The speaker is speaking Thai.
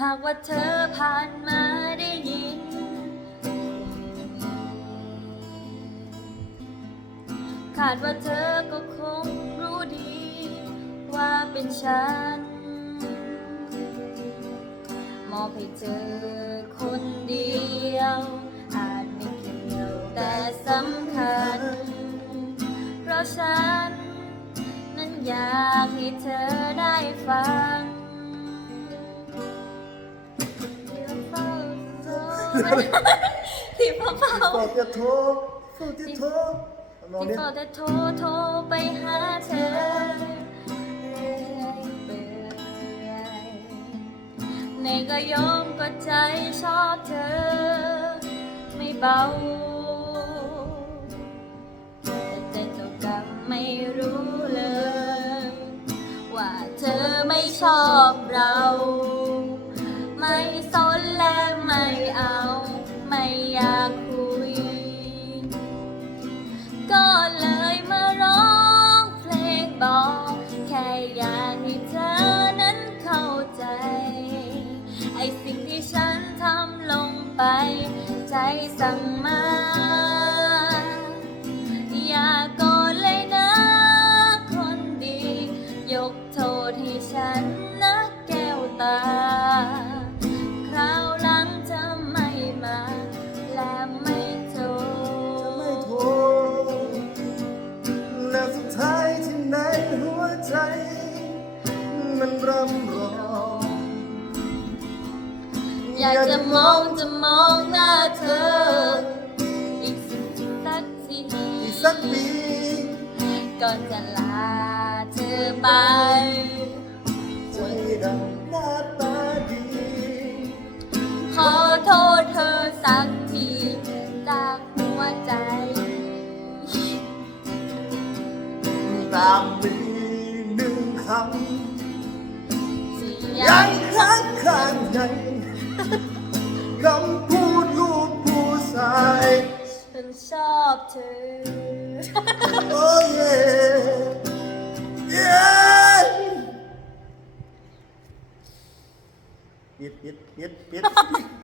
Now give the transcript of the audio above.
หากว่าเธอผ่านมาได้ยินขาดว่าเธอก็คงรู้ดี ว่าเป็นฉัน มอบให้เจอคนเดียว อาจไม่เกี่ยวแต่สำคัญ เพราะฉัน นั้นอยากให้เธอได้ฟัง ที่พ่อเฝ้าฝาจะโทรฝาจะโทรทำนองที่นี้พ่อจะโทรโทรไปหาเธอเรื่อยเปื่อยในก็ยอมก็ใจชอบเธอ ไม่เบา แต่ใจเจ้ากรรมไม่รู้เลย ว่าเธอไม่ชอบเรา ค่อยากให้เธอนั้นเข้าใจ ไอสิ่งที่ฉันทำลงไป ใจสั่งมา อย่าโกรธเลยนะคนดี ยกโทษให้ฉัน อยากจะมองจะมองหน้าเธอ อีกสักทีอีกสักปีก่อนจะลาเธอไปใจดำหน้าตาดี ขอโทษเธอสักทีจากหัวใจตามมีหนึ่งคำ ยัยังงค้างข้างใน คำพูดลูกผู้ชายฉันชอบเธอ โอ้เย่เย่ปิดปิดปิดปิด